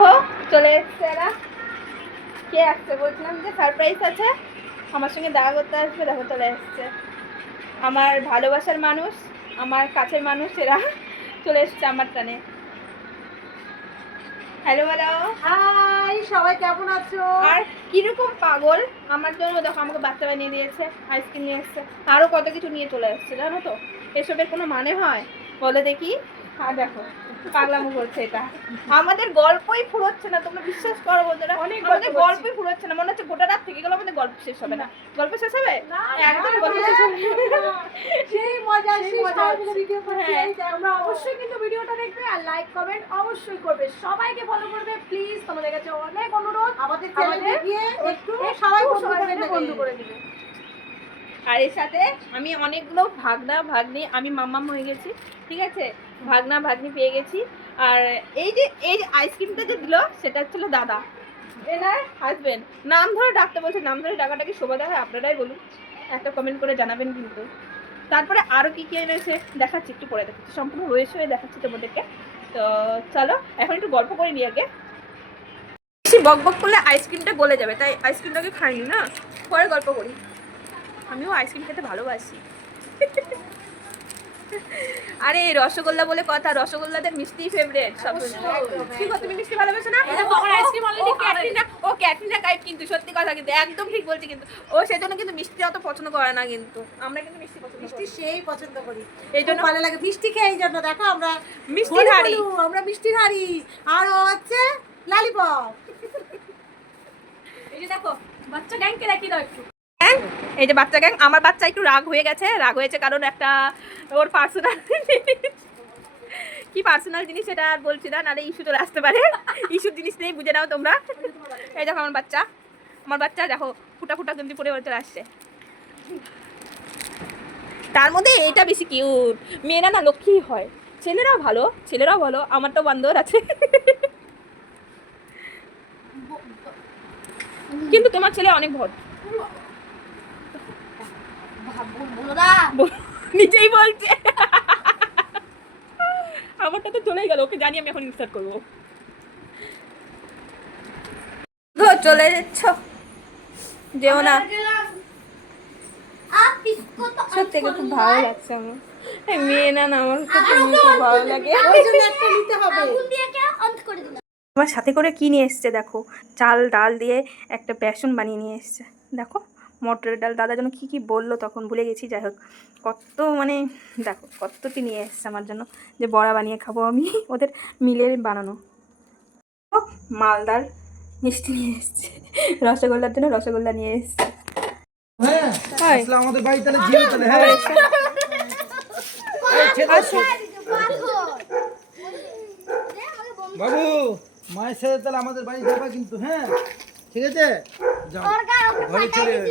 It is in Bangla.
চলে এসছে এরা। কে আসছে বলছিলাম যে সারপ্রাইজ আছে, আমার সঙ্গে দেখা করতে আসবে। দেখো চলে এসছে আমার ভালোবাসার মানুষ, আমার কাছের মানুষ, এরা চলে এসছে আমার টানে। হ্যালো বলো। হাই, সবাই কেমন আছো? আর কিরকম পাগল আমার জন্য, দেখো আমাকে বাচ্চা বানিয়ে দিয়েছে, আইসক্রিম নিয়ে এসছে, আরও কত কিছু নিয়ে চলে এসছে, জানো তো এসবের কোনো মানে হয় বলে দেখি? আর দেখো পাগলামো করছে এটা। আমাদের গল্পই ফুরোচ্ছে না, তোমরা বিশ্বাস করো বন্ধুরা, আমাদের গল্পই ফুরোচ্ছে না। মনে হচ্ছে গোটা রাত থেকে গেল, আমাদের গল্প শেষ হবে না। গল্প শেষ হবে একদম, গল্প শেষ হবে সেই মজা, সেই মজা ভিডিও করতে। হ্যাঁ। আমরা অবশ্যই কিন্তু ভিডিওটা দেখবে আর লাইক কমেন্ট অবশ্যই করবে, সবাইকে ফলো করবে প্লিজ। তোমাদের কাছে অনেক অনুরোধ, আমাদের চ্যানেলে গিয়ে একটু সবাই বন্ধু করে দিবে। আর এর সাথে আমি অনেকগুলো ভাগনা ভাগ্নি, আমি মাম্মাম হয়ে গেছি, ঠিক আছে, ভাগনা ভাগ্নি পেয়ে গেছি। আর এই যে আইসক্রিমটা যে দিল সেটা হচ্ছিল দাদা, এনার হাজবেন্ড। নাম ধরে ডাকতে বলছে, নাম ধরে ডাকাটা কি শোভা দেখা? আপনারাই বলুন, একটা কমেন্ট করে জানাবেন কিন্তু। তারপরে আরও কী কী এনেছে দেখাচ্ছি, একটু পরে দেখাচ্ছি, সম্পূর্ণ রয়েছে হয়ে দেখাচ্ছি তোমাদেরকে। তো চলো এখন একটু গল্প করে নিই আগে। বেশি বক বক করলে আইসক্রিমটা গলে যাবে, তাই আইসক্রিমটাকে খাইনি না, পরে গল্প করি। আমিও আইসক্রিম খেতে ভালোবাসি। আরে রসগোল্লা বলে কথা, রসগোল্লাদের মিষ্টি ফেভারিট সব। কি গো, তুমি মিষ্টি ভালোবাসো না? আইসক্রিম অলরেডি ক্যাটরিনা, ও ক্যাটরিনা কাইফ কিন্তু, সত্যি কথা কিন্তু, একদম ঠিক বলছি কিন্তু। ও সেজন্য কিন্তু মিষ্টি অত পছন্দ করে না, কিন্তু আমরা কিন্তু মিষ্টি পছন্দ মিষ্টি করি। সেই পছন্দ করি, এই জন্য ভালো লাগে মিষ্টি খেয়ে। এই জন্য দেখো আমরা মিষ্টির হাড়ি, আমরা মিষ্টির হাড়ি, আর ও হচ্ছে লালিপপ। এই যে দেখো বাচ্চা গ্যাংকে রাখি দাও একটু। এই যে বাচ্চা গ্যাং, আমার বাচ্চা একটু রাগ হয়ে গেছে, রাগ হয়েছে কারণ একটা ওর পার্সোনাল কি পার্সোনাল জিনিস সেটা আর বলছি না, নাহলে ইস্যু চলে আসতে পারে। ইস্যুর জিনিস নেই, বুঝে নাও তোমরা। এই দেখো আমার বাচ্চা দেখো ফুটা ফুটা গেঞ্জি পরে চলে আসছে। তার মধ্যে এটা বেশি কিউট, মেয়েরা না লক্ষ্মী হয়, ছেলেরাও ভালো, আমার তো বান্ধব আছে। কিন্তু তোমার ছেলে অনেক ভদ্র, নিজেই বলছে। আমারটা তো চলেই গেল, ওকে জানি আমি এখন ইনস্টার্ট করবো। চলে যাচ্ছ, যেও না। সত্যি খুব ভালো লাগছে আমার, মেয়ে না আমার খুব ভালো লাগে। আমার সাথে করে কি নিয়ে এসছে দেখো, চাল ডাল দিয়ে একটা বেসন বানিয়ে নিয়ে এসছে। দেখো মটরের ডাল, দাদা যেন কী কী বললো তখন ভুলে গেছি, যাই হোক কত মানে দেখো কত কি নিয়ে এসছে আমার জন্য, যে বড়া বানিয়ে খাবো আমি, ওদের মিলের বানানো। মালদার মিষ্টি নিয়ে এসছে, রসগোল্লার জন্য রসগোল্লা নিয়ে এসছে। আমাদের বাড়ি তাহলে জিও তাহলে। হ্যাঁ বাবু, মায়ের সাথে তাহলে আমাদের বাড়ি যাবা কিন্তু। হ্যাঁ ঠিক আছে, যাও ঘরে চলে যাবে।